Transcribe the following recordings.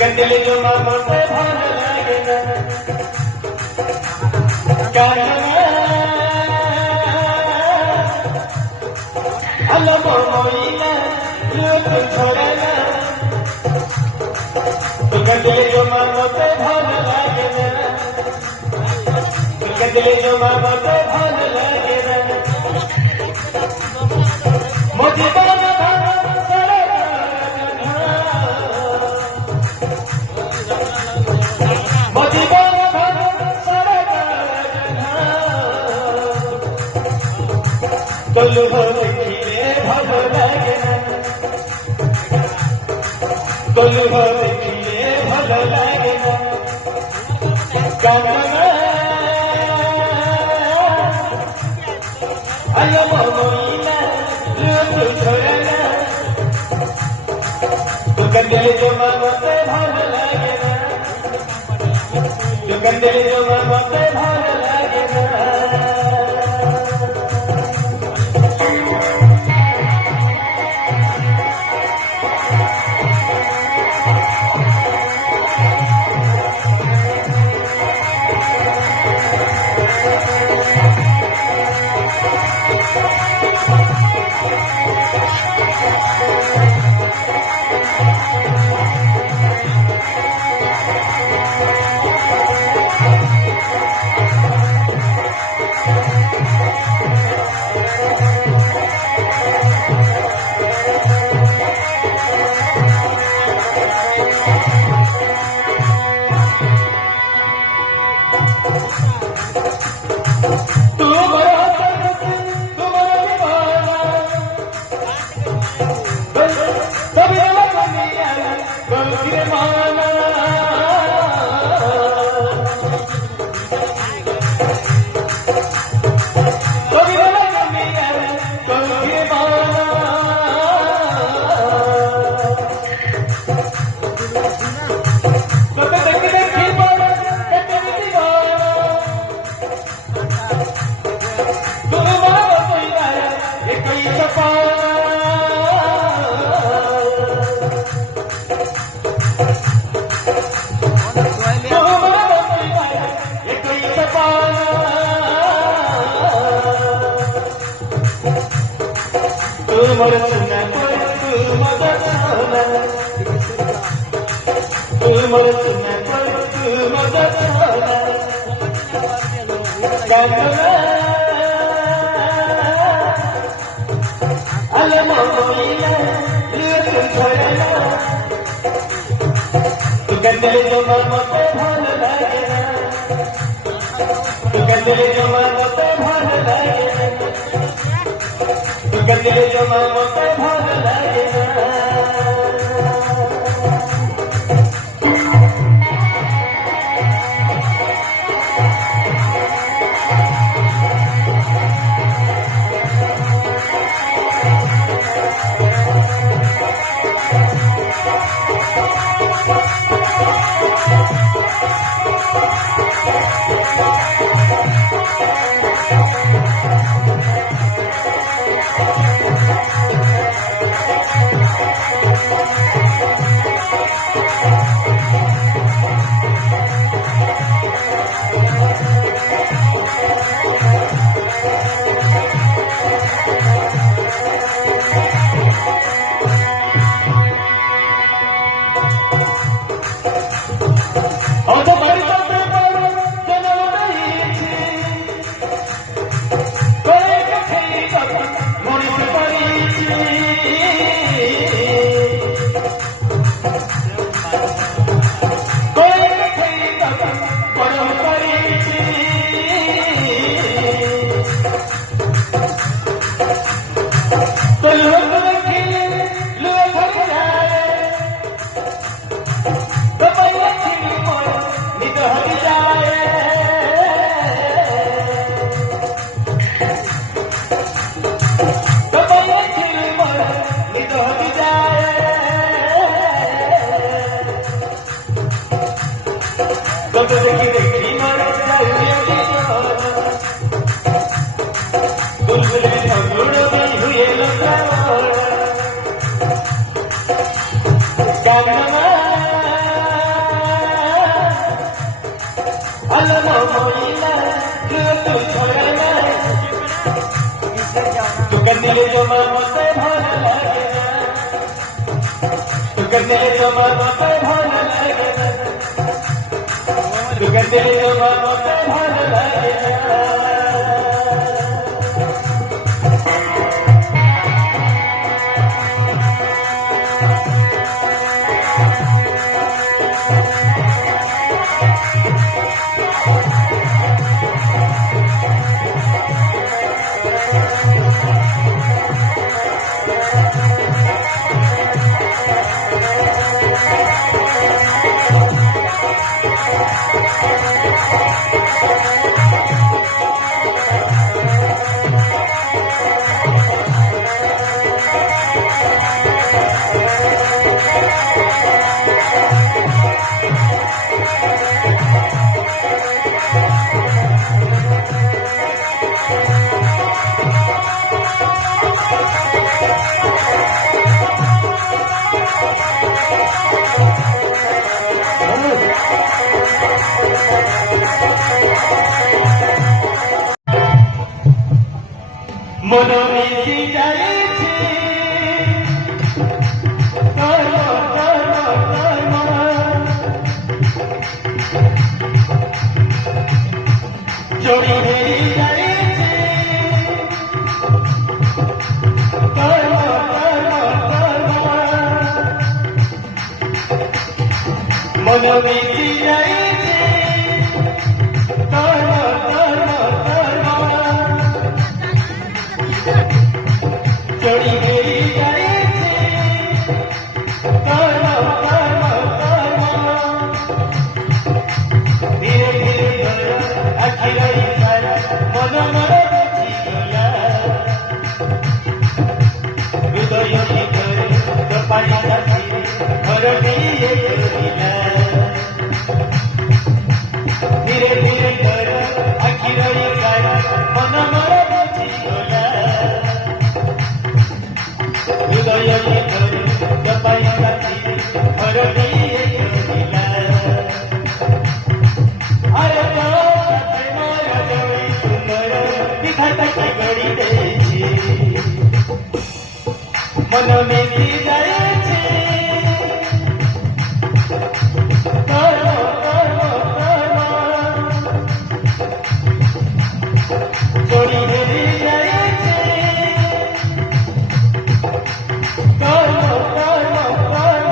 कंदले जो मामा से भान लागे ना अल्लाह मोइना लोग छोड़े ना कंदले जो मामा से भान लागे ना कंदले जो मामा से भान लागे ना मुझे बाना कल भले भालो लागे ना कल भले भालो लागे ना काना आयो मोइना लोग छोड़े ना तू कंदले जो मामा से भालो लागे ना तू कंदले जो मामा से भालो लागे ना कंदले जो मामा से भान लागे ना कंदले जो मामा से भान लागे ना कंदले जो मामा से भान लागे ना गाणमा अलमो मोईला तू छोड़ना तू करने जो मते भान लगे तू करने जो मते भान लगे तू करने जो मते भान लगे মনো মিশি যাইছি কর্ম কর্ম কর্ম জড়ি হেরি যাইছি কর্ম কর্ম কর্ম মনো মিশি যাইছি কর্ম কর্ম चोरी मेरी जाएगी कर्म कर्म कर्म धीरे धीरे अखिल मन मन बुझीगला हृदय भीतर कपाई साथी घर दिए जोड़िला धीरे धीरे अखिल मन मन बुझीगला हृदय भीतर कपाई साथी घर दिए जोड़िला अरे माया जवई सुंदर विधाता की गड़ी देছি मन मिली जाएছি कर्म कर्म कर्म चोरी मेरी जाएছি कर्म कर्म कर्म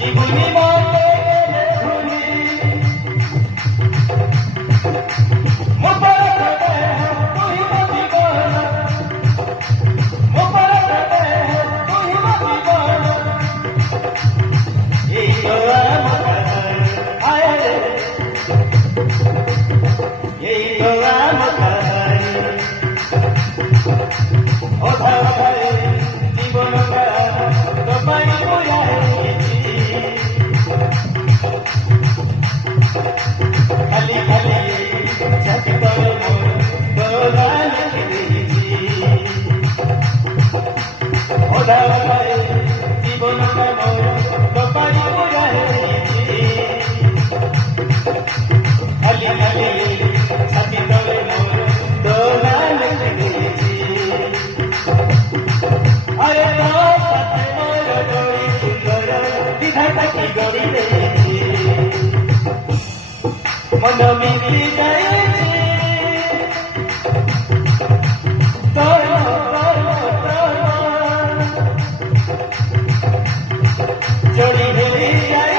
জীবনী মা जोड़ी रही मन मिली जाए जोड़ी मिली जाए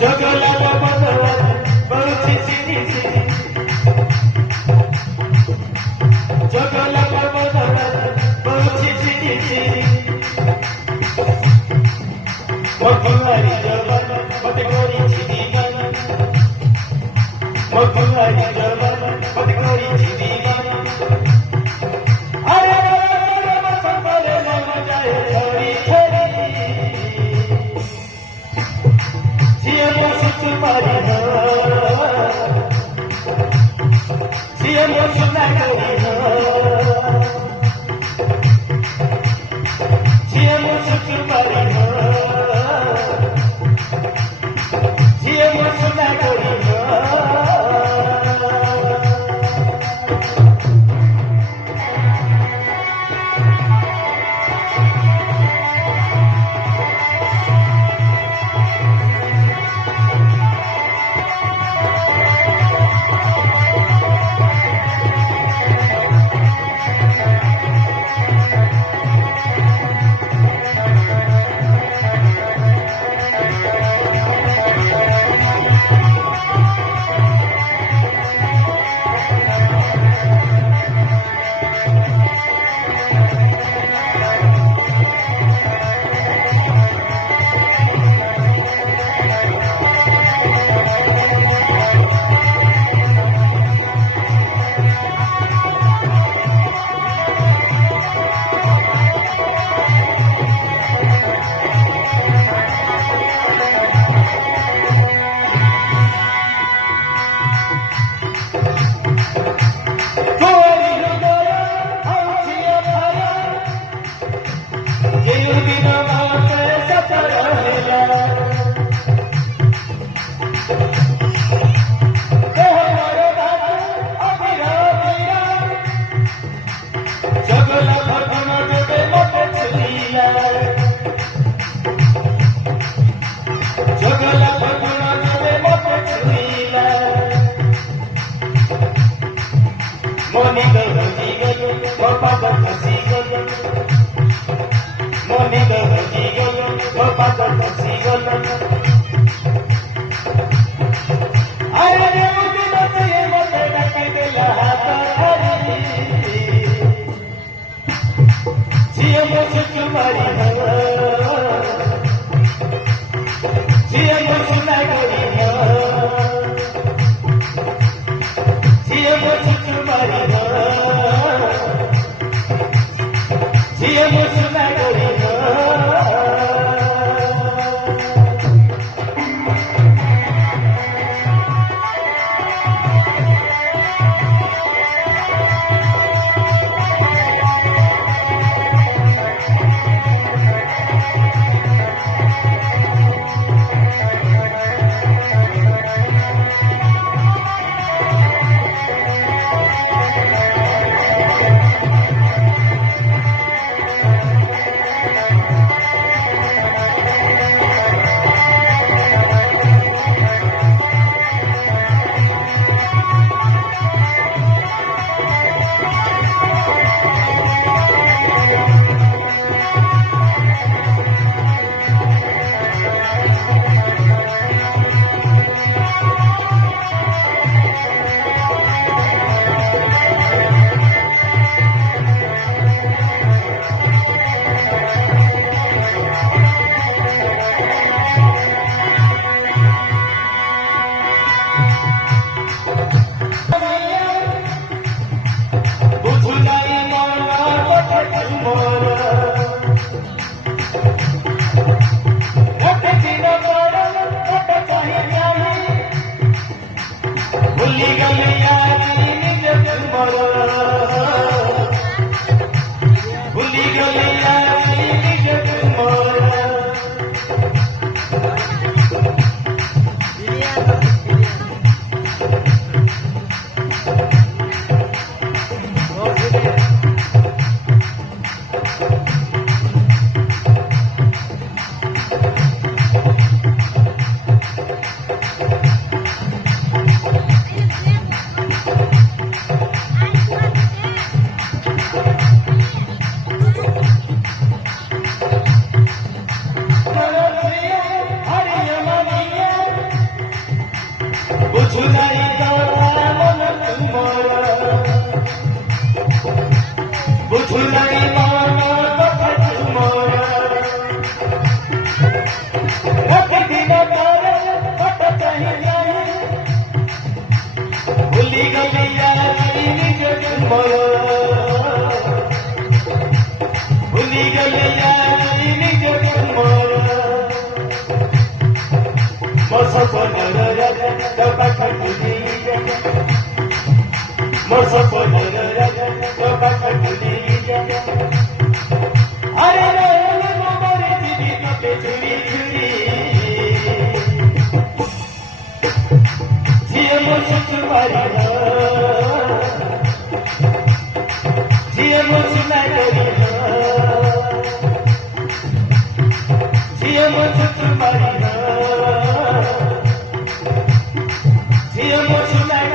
जगला बदलत बहुची चिठी जगला बदलत बहुची चिठी मधुरारी जवन मत गोरी चिठी मधुरारी जवन मत गोरी चिठी अरे संभले न मजाए थोड़ी थोड़ी जियनो सुकुमारी हो जियनो सुनागरी हो जियनो सुकुमारी हो जियनो सुनागरी हो दिन तारे हट कहीं नहीं भूली गलिया निज मोर भूली गलिया निज मोर मोर सपनर राजा तो पाखर भूली मोर सपनर राजा तो पाखर भूली अरे रे मोर दीदी तो चुरी चुरी जिए मोर सुकुमारी जिए मोर सुनारी जिए मोर सुकुमारी जिए मोर सुनारी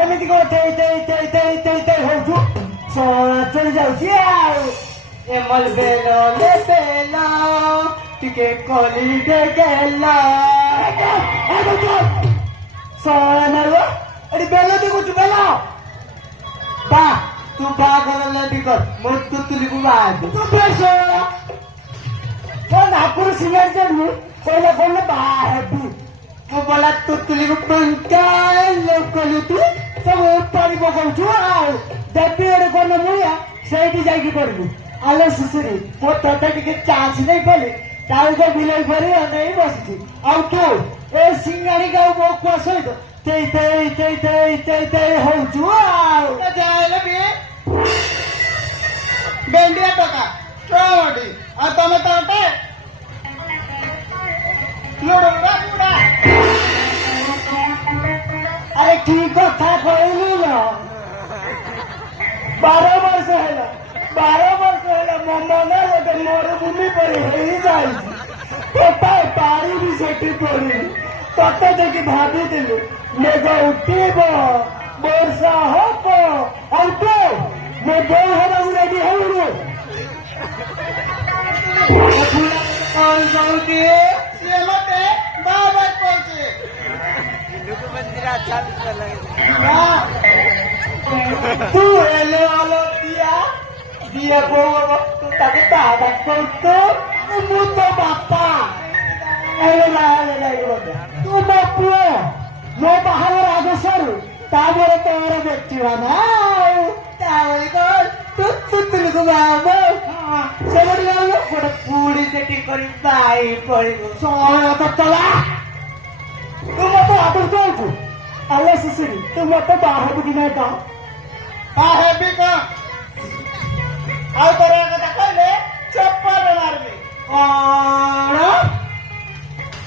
ଏମିତି କଣ ହଉଛୁ ଚଳି ଯାଉଛି ଆଉ ଏମଲ ବେଲ ଲେ ବେଲ ଟିକେ କଲିଟେ ଗେଲ ଏଠି ବେଲ ଦେଖୁଛୁ ବେଲ ବା ତୁ ବାହାଘର କର ମୁଁ ତୁଲିକୁ ବାହାରୁ ତୁ ବେଶ ନାକରୁ ସିଗାରେଟ ଚାଲୁ କହିଲା କହିଲେ ବାହା ହେବି ମୁଁ ବୋଲା ତୁଲିକୁ କଲୁ ତୁ ସବୁ ଉପାଡ଼ି ପକଉଛୁ ଆଉ ଦେବି ଗୋଟେ କନ ମୁଳିଆ ସେଇଠି ଯାଇକି କରିବୁ ଆଲୋ ଶିଶୁରି ମୋ ତତେ ଟିକେ ଚାନ୍ସ ନେଇ ପଡି ତାକୁ ବିଲେଇ ପରି ଅନେଇ ବସିଛି ଆଉ ତୁ ଏ ସିଙ୍ଗାଣି ଗାଉ ମୋ କୁଆ ସହିତ ହଉଛୁ ଆଉ ଯାହେଲେ ବି ବେଣ୍ଡିଆ ଟକା ଚୋଡ଼ି ଆଉ ତମେ ତ ଗୋଟେ ଲୁଡୁରା ଲୁଡା ଆରେ କି କଥା କହିଲୁ ନା 12 ବର୍ଷ ହେଲା ମୋ ମନ ଗୋଟେ ମରୁଭୂମି ପରି ହେଇଯାଇଛି ଗୋଟାଏ ପାଣି ବି ସେଠି ପଡିନି ତତେ ଦେଖି ଭାବିଥିଲି ମେଘ ଉଠିବ ବର୍ଷା ହବ ଆଉ ତୁ ମୋ ବୋଉ ହେବାକୁ ରେଡି ହଉନୁ କଣ କହୁଛି ସିଏ ମତେ ବାବା କହୁଛି ତୁ ହେଲେ ଆଲୋ ଦିଏ ବୋଉ ତୁ ତାକୁ ଦାଦା କହୁଛୁ ମୁଁ ତୋ ବାପା ତୁ ମୋ ପୁଅ ମୋ ବାହାଘର ଆଗ ସରୁ ତାପରେ ତୋର ଦେଖିବା ନା ଆଉ ତାପରେ କଣ ତୁ ତୁଲିକୁ ବାବ ସେପଟେ ଗଲୁ ଗୋଟେ ପୁଡି ସେଠି କରି ବାଇ ପଡିବ ସହର ତଲା ତୁ ମତେ ଆଦର କହୁଛୁ ଆଲୋ ଶିଶୁରି ତୁ ମତେ ବାହାରକୁ କି ନାଇଁ କହ ହେବି କଣ ଆଉ ତୋର କଥା କହିଲେ ଚପଲ ମାରିବି କଣ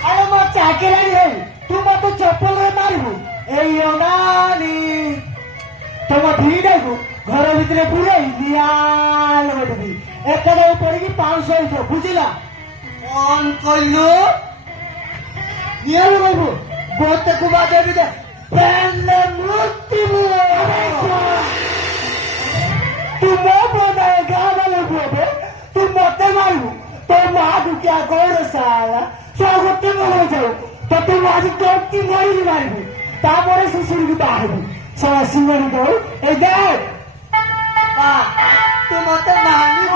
ଆରେ ମୋ ଚାକିରି ହେଇ ତୁ ମତେ ଚପଲରେ ମାରିବୁ ଏଇ ଅନାନି ତମ ଭିଡ଼କୁ ଘର ଭିତରେ ପୁରେଇ ନିଆଲ କରିବି ଏକାଦରେ ପଡିକି 500 ହେଇଯିବ ବୁଝିଲା କଣ କହିଲୁ ନିଆଲ କହିବୁ ବୋତକୁ ବାଜେବି ଦେ ପେଲେ ମୃତ୍ୟୁ ତୁ ମୋ ବନାଏ ଗାଁ ବାଲା ପୁଅବେ ତୁ ମତେ ମାରିବୁ ତୋ ମା ଦୁଃଖିଆ କଣ ସାଲା ସେ ଗୋଟେ ମନ ଯାଉ ତତେ ମୁଁ ଆଜି ଟୋକି ମରିକି ମାରିବି ତାପରେ ଶିଶୁରିକୁ ବାହାରିବୁ ସଳା ସିଙ୍ଗଣି କହୁ ଏଇ ଦେଖ ତୁ ମତେ ମାରିବୁ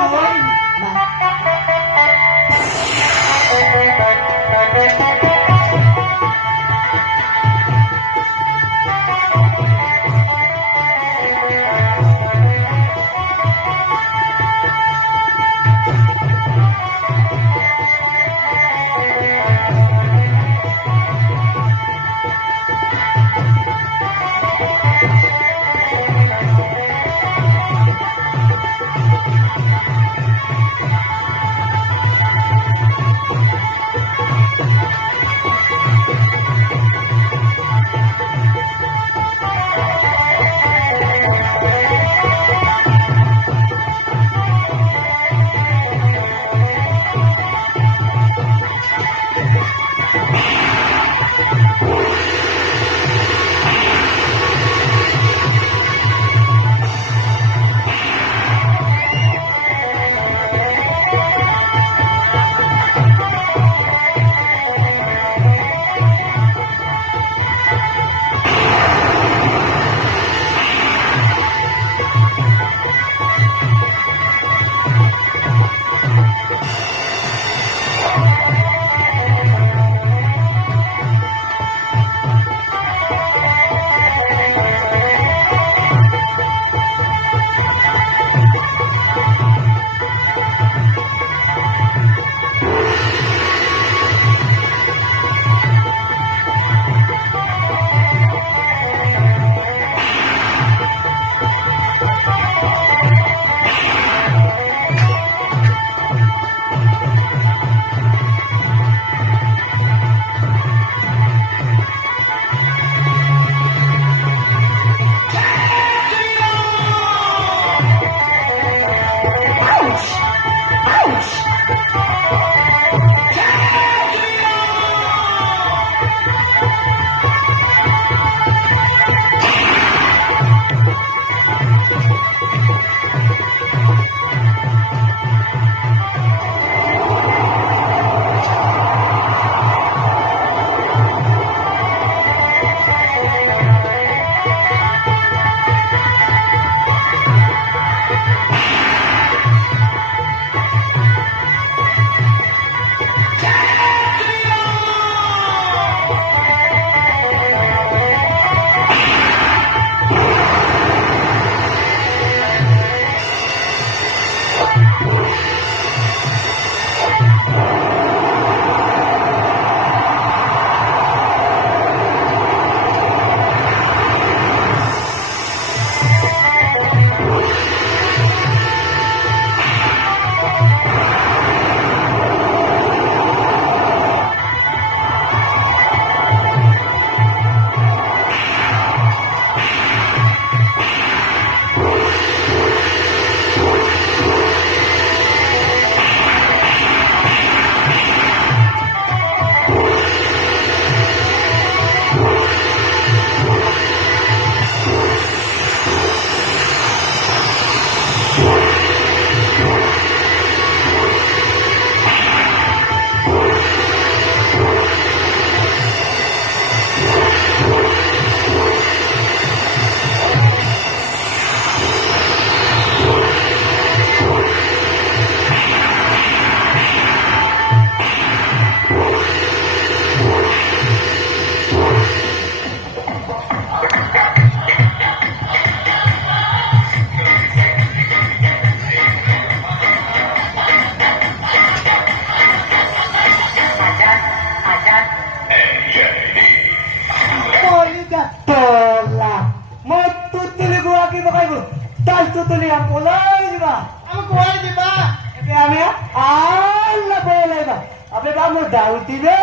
ଚାଲ ତୁ ତୁଲିଆ ପଳାଇ ଯିବା ଆମେ କୁଆଡେ ଯିବା ଏବେ ଆମେ ଆଲ୍ଲା ପଳାଇବା ଆବେ ବା ମୁଁ ଯାଉଥିବେ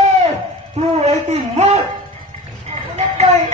ତୁ ଏଇଠି ମୋଟ ପାଇଁ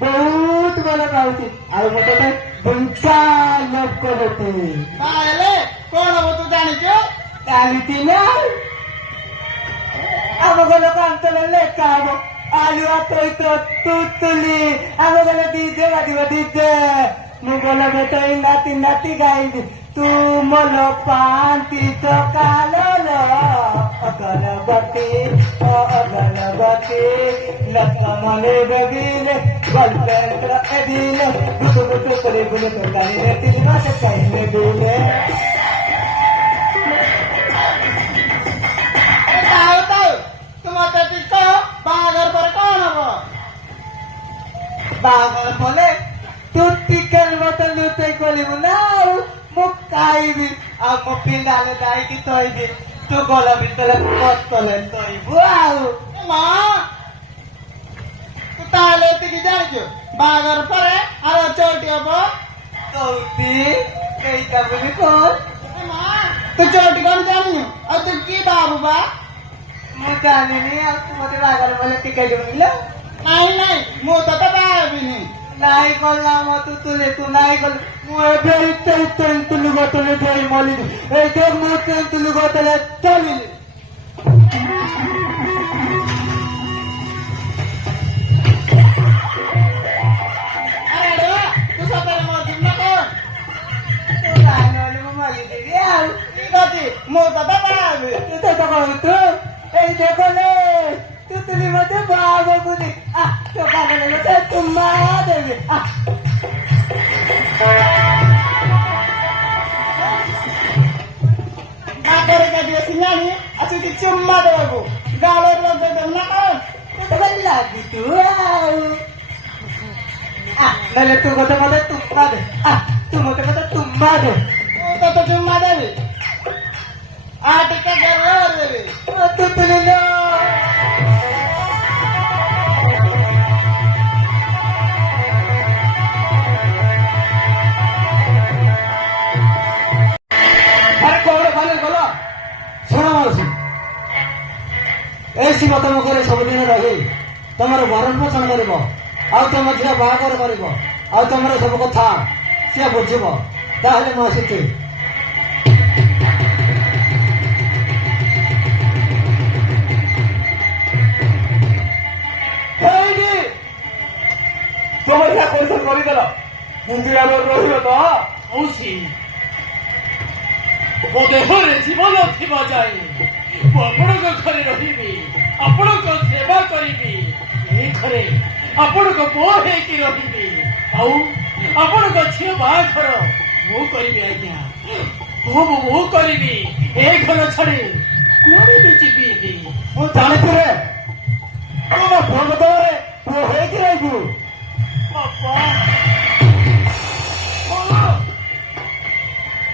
ବହୁତ ଭଲ ପାଉଛି ଆଉ ମତେ ତ ବୁଙ୍କା ଲଭ୍ କରୁଛି ତାହେଲେ କଣ ହବ ତୁ ଜାଣିଛୁ? ଜାଣିଛି ନା ଆମ ଗଲ କାନ୍ତଲେ ଲେଖା ହବ ଆଲୁଆ ତୈତ ତୁତୁଲି ଆମ ଗଲ ଡିଜେ ବାଜିବ ଡିଜେ ମୁଁ ଗଲ ଭେଟଇ ନାତି ନାତି ଗାଇବି ତୁ ମଲ ପାନ୍ତି ଚକାଲ ଅଗରବତୀ ଅଗରବତୀ ଲତା ମନେ ବଗିଲେ ଗଲ୍ପେନ୍ଦ୍ର ଏଦିଲେ ଗୁଟୁ ଗୁଟୁ କରି ବୁଲୁ ତୋକାଳିରେ ତିନି ମାସ କହିଲେ ଦୁଲେ ତାଉ ତାଉ ତୁ ମତେ ଟିକେ କହ ବାହାଘର ପରେ କଣ ହବ? ବାହାଘର ପରେ ତୁ ଟିକେଲ ମତେ ଲୁଚେଇ କରିବୁ ନା ଆଉ ମୁଁ ଖାଇବି ଆଉ ମୋ ପିଲାରେ ଯାଇକି ତୋଇବି ତୁ ଗଲ ଭିତରେ ପତଲେ ତୋଇବୁ ଆଉ ମା ତୁ ତାହେଲେ ଏତିକି ଜାଣିଛୁ ବାହାଘର ପରେ ଆଉ ଚୋଟି ହବ? ତୋତି କେଇଟା ବୋଲି କହ ମା ତୁ ଚୋଟି କଣ ଜାଣିନୁ ଆଉ ତୁ କି ବାବୁ ବା? ମୁଁ ଜାଣିନି ଆଉ ତୁ ମତେ ବାହାଘର ପରେ ଟିକେ ଦେଉନିଲ ନାଇଁ ନାଇଁ ମୁଁ ତତେ ବାହା ହେବିନି। ନାଇଁ କଲା ମତେ ତୁଲେ ତୁ ନାଇଁ କଲ ମୁଁ ଏବେ ତେନ୍ତୁଲୁ ଗତଲେ ଦେଇ ମଲିନି এই দেখ ମୁଁ ତେନ୍ତୁଲୁ ଗତଲେ ଚଲିଲି ଆରେ ରେ ତୁ ସତରେ ମରିଯିବୁ ନା କଣ? ତୁ ବାହା ନହେଲେ ମୁଁ ମଲିଦେବି ଆଉ ଠିକ ଅଛି ମୁଁ ତତେ ବାହା ହେବି। ତୁ ତ କହୁଛୁ এই দেখলে তুই মতে বাবা বুঝি তো কাগলে মতে তোমা দেবে ନାକରେ କାଟିବ ସିଙ୍ଗାଣି ଆସିକି ଚୁମ୍ମା ଦେବାକୁ ଗାଳରେ ଲଗେଇ ଦେବୁ ନା କଣ? তো ভাল লাগি তু নলে তু কথা মতে তোমা দে তু মতে কথা তোমা দে ମୁଁ ତତେ ଚୁମ୍ମା ଦେବି ଟିକେ ଗେଲ ଦେବି। তু তুলে লো আরে কোড়ে ভালো গলো শোনো মাউসী এই ଶିବ ତମ ଘରେ ସବୁଦିନ ରହି ତମର ଭରଣ ପୋଷଣ କରିବ ଆଉ ତମ ଝିଅ ବାହାଘର କରିବ ଆଉ ତମର ସବୁ କଥା ସିଏ ବୁଝିବ ତାହେଲେ ମୁଁ ଆସିଛି ତମେ ଯାହା ପଇସା କରିଦେଲ କିନ୍ତୁ ଆମର ରହିବ ତ ମାଉସୀ ମୋ ଦେହରେ ଜୀବନ ଥିବା ଯାଏ ମୁଁ ଆପଣଙ୍କ ଘରେ ରହିବି ଆପଣଙ୍କ ସେବା କରିବି ଏ ଘରେ ଆପଣଙ୍କ ପୁଅ ହେଇକି ରହିବି ଆଉ ଆପଣଙ୍କ ଝିଅ ବାହାଘର ମୁଁ କରିବି ଆଜ୍ଞା ମୁଁ କରିବି ଏ ଘର ଛାଡ଼ି କୁଆଡ଼େ ବି ଯିବି ମୁଁ ଜାଣିଥିଲେ ତୁ ମୋ ପୁଅ ବଦଳରେ ପୁଅ ହେଇକି ରହିବୁ ବାପା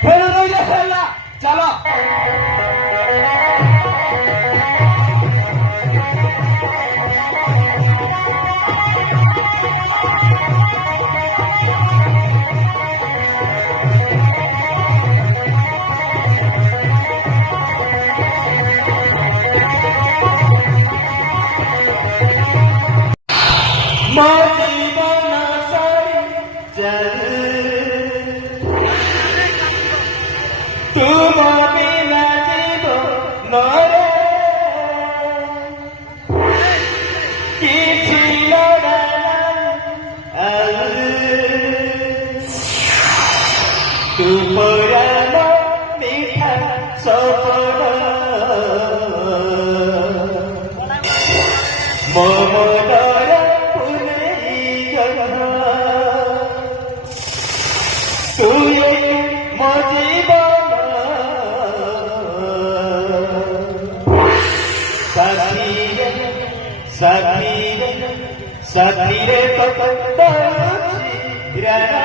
ଫେର ରହିଲେ ହେଲା ଚାଲ ମୋ ଜୀବନ ସରି ତୁମ ବିନା ଜୀବନରେ କିଛି ଲୋଡ଼ା ତୁମର ମିଠା ସପନ ମୋ ମନର ফুলেই গলা তুই ମୋ ଜୀବନ ସାଥିରେ ସାଥିରେ ସାଥିରେ କଟୁଛି ରାନା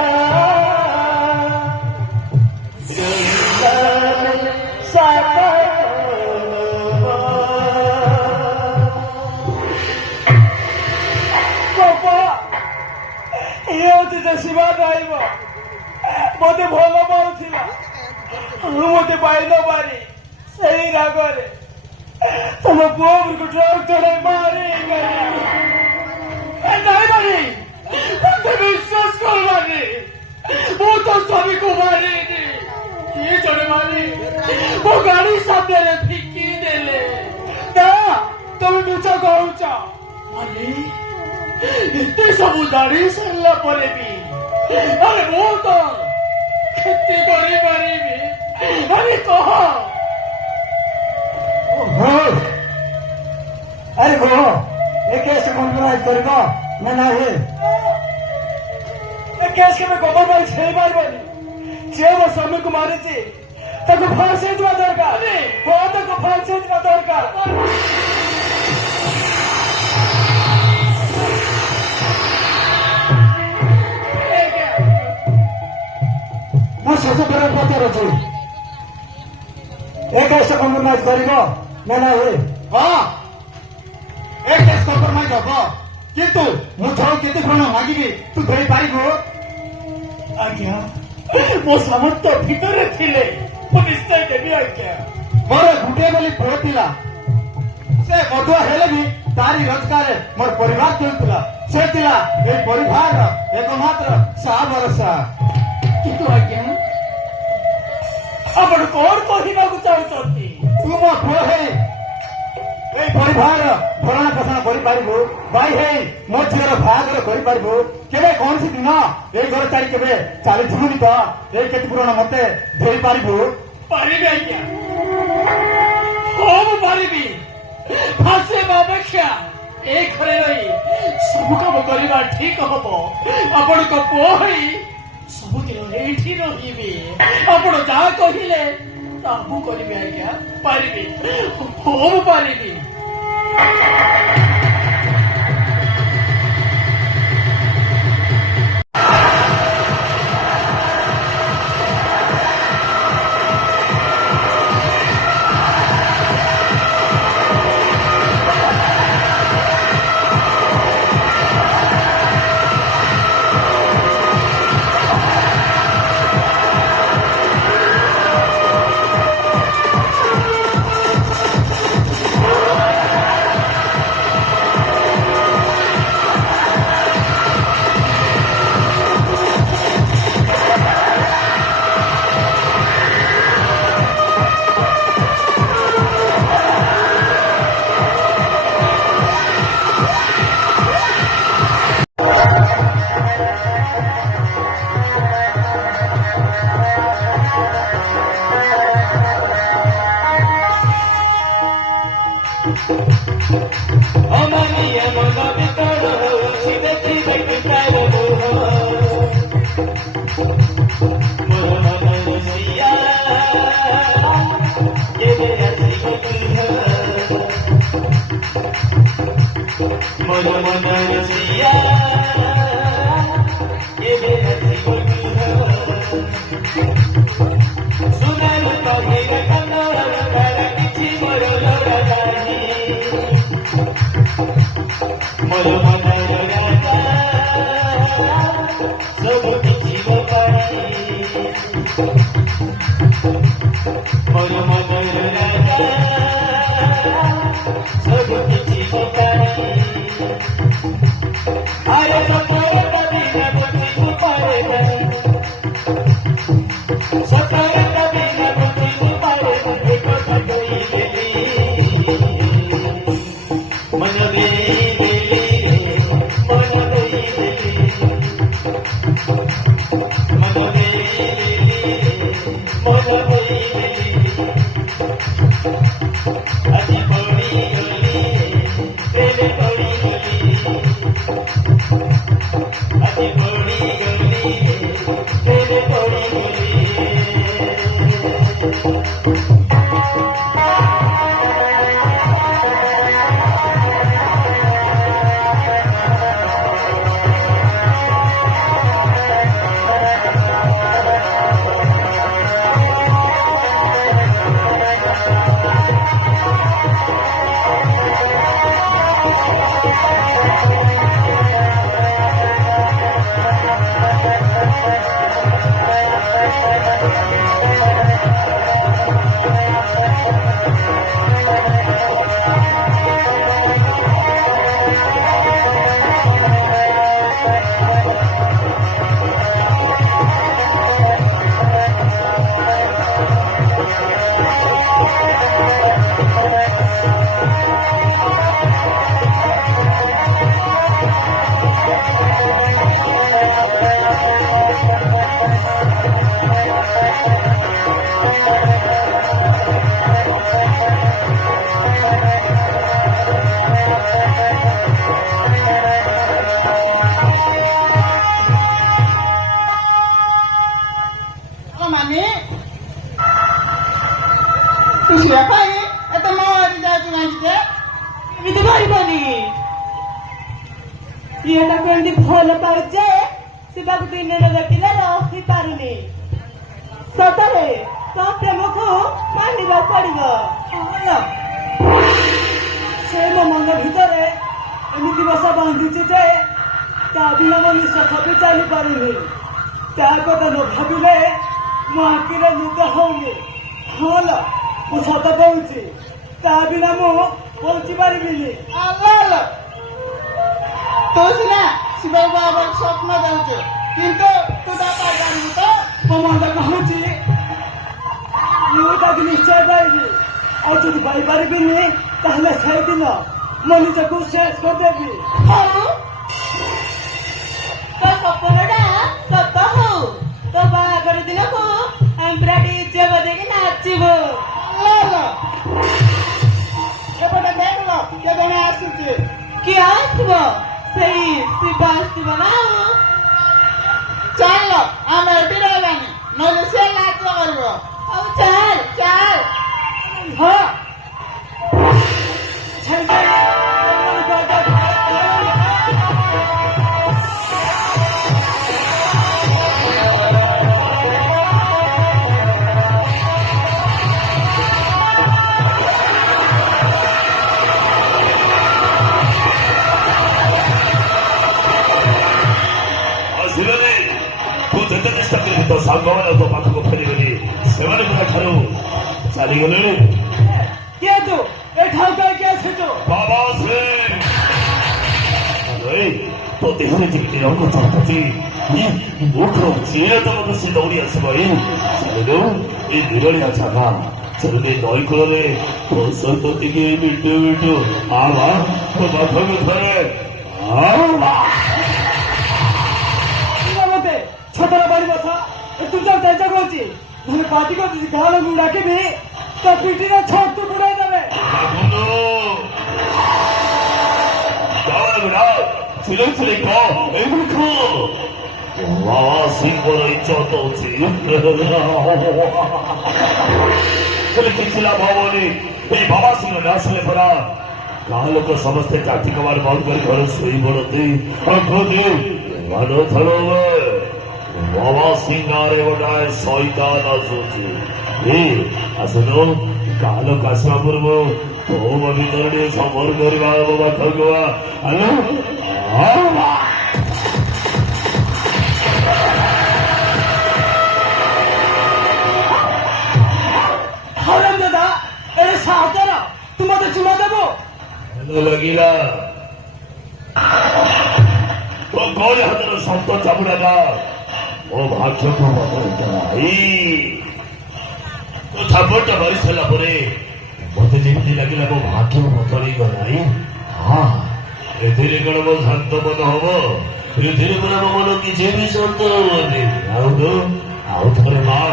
ଶିବା ରହିବ ମତେ ଭଲ ପାଉଥିଲା ମତେ ପାଇଲ ପାରି ସେଇ ରାଗରେ ତମ ପୁଅକୁ ଟ୍ରକ୍ ଚଢାଇ ମାରି ନାଇଁ ମାରି ବିଶ୍ୱାସ मारे वो तो स्वामी को मारे ये जड़े मारे वो गाड़ी सामने फिकी देले ना তুমি বুঝা কହୁଛ माने इतने सबू दाढ़ी सरला परे भी अरे वो तो खेती करी पारिबी अरे कह ଓହୋ ଆରେ କହ ଏ କେସ୍ କମ୍ପ୍ରମାଇଜ କରିବ ନା ନାହିଁ ଏ କେସ୍ କେବେ କମ୍ପ୍ରମାଇଜ ହେଇପାରିବନି ଯିଏ ମୋ ସ୍ୱାମୀକୁ ମାରିଛି ତାକୁ ଫାଶୀ ହେଇଯିବା ଦରକାର ହଁ ତାକୁ ଫାଶୀ ହେଇଯିବା ଦରକାର ମୁଁ ଶେଷ ଥର ପଚାରୁଛି ଏ କେସ୍ କମ୍ପ୍ରମାଇଜ କରିବ ନା ନାହିଁ ହଁ ଏ କେସ୍ କମ୍ପ୍ରମାଇଜ ହବ କିନ୍ତୁ ମୁଁ ଥର କେତେ କ'ଣ ମାଗିବି ତୁ ଦେଇପାରିବୁ आज्ञा मो सामर्थ भीतर थिले मु निश्चय देवी आज्ञा ମୋର ଗୋଟିଏ ବୋଲି ପୁଅ ଥିଲା ସେ ମଧୁଆ ହେଲେ ବି ତାରି ରୋଜଗାରରେ ମୋର ପରିବାର ଚଳୁଥିଲା ସେ ଥିଲା ଏଇ ପରିବାରର ଏକମାତ୍ର ସାହା ଭରସା किंतु आज्ञा आपण कौन कहवाक चाहते ତୁ ମୋ ପୁଅ ହେଇ ଏଇ ପରିବାରର ଭରଣ ପୋଷଣ କରିପାରିବୁ ଭାଇ ହେଇ ମୋ ଝିଅର ବାହାଘର କରିପାରିବୁ କେବେ କୌଣସି ଦିନ ଏଇ ଘର ଛାଡ଼ି କେବେ ଚାଲିଯିବୁନି ତ ଏଇ କ୍ଷତି ପୂରଣ ମତେ ଦେଇପାରିବୁ पारिबी आज्ञा हम पारिबी फासे अपेक्षा ए घरे रही सब काम करवा ठीक हम आपण को पुई सबुदिन एठी रही आपण जहाँ कहले ताहू करी आज्ञा पारिबी हम पारिबी ଶିବାକୁ ଦିନେ ନ ଦେଖିଲେ ରହିପାରୁନି। ସତରେ ତୋ ପ୍ରେମକୁ ମାନିବାକୁ ପଡିବ। ସେ ମୋ ମନ ଭିତରେ ଏମିତି ବସା ବାନ୍ଧିଛି ଯେ ତା ବିନା ମୋ ନିଶ୍ୱାସ ବି ଚାଲିପାରୁନି। ତା କଥା ନ ଭାବିଲେ ମୋ ଆଖିରେ ଲୁହ ହଉନି। ହଁ ଲୋ, ମୁଁ ସତ କହୁଛି, ତା ବିନା ମୁଁ ବଞ୍ଚି ପାରିବିନି। ତୁ ସିନା ଶିବାକୁ ବାବାକୁ ସ୍ୱପ୍ନ ଦେଉଛୁ, କିନ୍ତୁ ତୁ ତା ପାଇପାରିବୁ ତ? ମୋ ମନ କହୁଛି ମୁଁ ତାକୁ ନିଶ୍ଚୟ ପାଇବି। ଆଉ ଯଦି ପାଇପାରିବିନି ତାହେଲେ ସେଇଦିନ ମୋ ନିଜକୁ ଶେଷ କରିଦେବି। ହଉ, ତୋ ସପନଟା ସତ ହଉ। ତୋ ବାହାଘର ଦିନକୁ ଆମେ ପୁରା ଡିଜେ ବଜେଇକି ନାଚିବୁ। ଏପଟେ ଦେଖିଲ କିଏ ଜଣେ ଆସୁଛି। କିଏ ଆସିବ? ସେଇ ଶିବ ଆସିବ ନା? ଚାଲ ଆମେ ଏଠି ରହିବାନି, ନହେଲେ ସେ ନାଚ କରିବ। ହଉ ଚାଲ ଚାଲ। ହଁ। ତ ସାଙ୍ଗମାନେ ତୋ ପାଖକୁ ଫେରିଗଲି, ସେମାନେ ପୁରା ଠାରୁ ଚାଲିଗଲେଣି। କିଏ ତୁ? ଏଠାକୁ କାହିଁକି ଆସିଛୁ? ବାବା ସିଂ, ତୋ ଦେହରେ ଯେମିତି ରଙ୍ଗ ଚଳୁଛି, ମୁଖ ଯିଏ ତ ମୋତେ ସେ ଦୌଡ଼ି ଆସିବ। ଚାଲିଲୁ ଏ ନିରଳିଆ ଜାଗା, ଚାଲିଲେ ନଈ କୂଳରେ ତୋ ସହିତ ଟିକେ ମିଟୁ ମିଟୁ ଆବା ତୋ ପାଖକୁ ଥରେ ମତେ ଛୋଟର ବାড়ি ବସା ତୁ ତ চেষ্টা করছি মানে পার্টি করছিস গাল রাখিবি তো পিটিরে ছটু বুড়াই দেবে। କିଛି ଲାଭ ହବନି। ଏଇ ବାବା ସିଂହ ଆସିଲେ ପରା ଗାଁ ଲୋକ ସମସ୍ତେ କାଠି କବାଟ ବନ୍ଦ କରି ଘରେ ଶୋଇ ପଡନ୍ତି। ମାନ ଥର ବାବା ସିଂହ ଗାଁରେ ଗୋଟାଏ ଶୈତାନ ଆସୁଛି। ଆସୁନୁ ଗାଁ ଲୋକ ଆସିବା ପୂର୍ବରୁ ତୋ ଭିତରେ ଟିକେ ସମ୍ଭର କରିବା ବାବା ଠକୁଆ। দাদা এটা সাহায্য তু মতে চুমা দেবো ଲାଗିଲା ତୋ ଗଳି ହାତର ଶବ୍ଦ ଚାବୁଡାଟା ମୋ ଭାଗ୍ୟକୁ ବଦଳିଦେଲା। ତୋ ଥାପଡ଼ଟା ମାରି ସାରିଲା ପରେ ମତେ ଯେମିତି ଲାଗିଲା ମୋ ଭାଗ୍ୟ ବଦଳି ଗଲା। ଏଥିରେ କଣ ମୋ ଶାନ୍ତ ମନ ହବ? ଏଥିରେ ପରା ମୋ ମନ କିଛି ବି ଶାନ୍ତ ହବନି। ଆଉ ଥରେ ମାର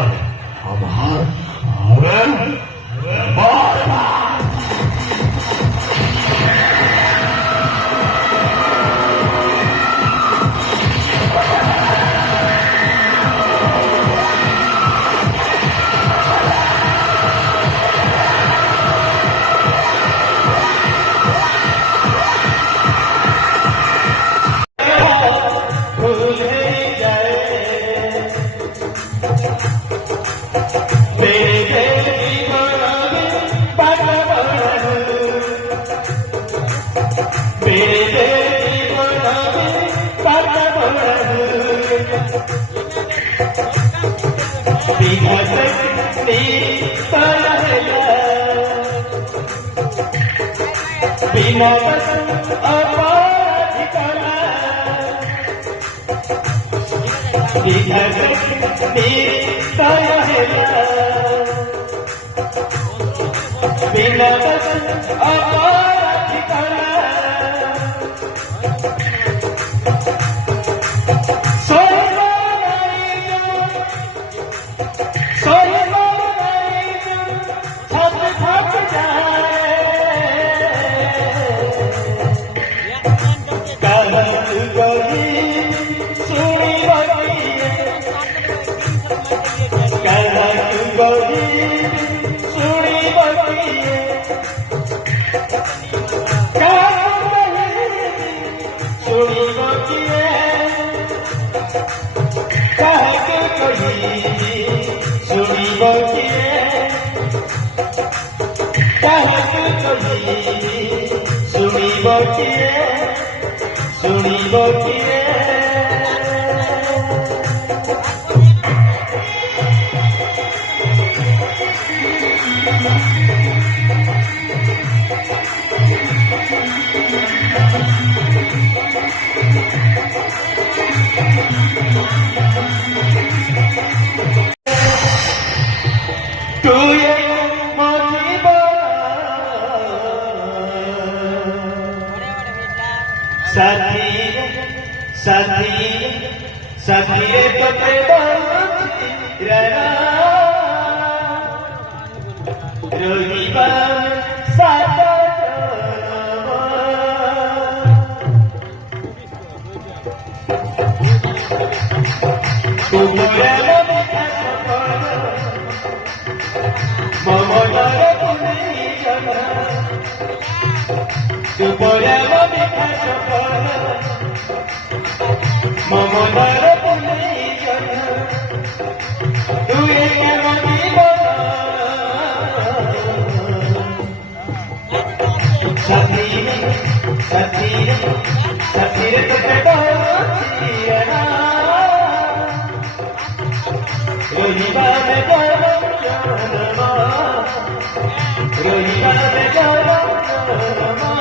बिना अपराधिकरा बिना अपराधिकरा God! କାହାକୁ କହିବି ଶୁଣିବ କିଏ କାହାକୁ କହିବି ଶୁଣିବ କିଏ ତୁ ମୋ ଜୀବନ ସାଥୀ ସାଥୀ ସାଥୀରେ ତୋତେ ବହୁଛି ରହିବା ସାତ ତୁମର মমতার পুনেই জনা তুপরাব বিকাশ কর মমতার পুনেই জনা তুই কেন জীবন সাথী সাথী সাথীরে তোকে বলছি না রহিবারে গরম জনমা রহিবারে গরম জনমা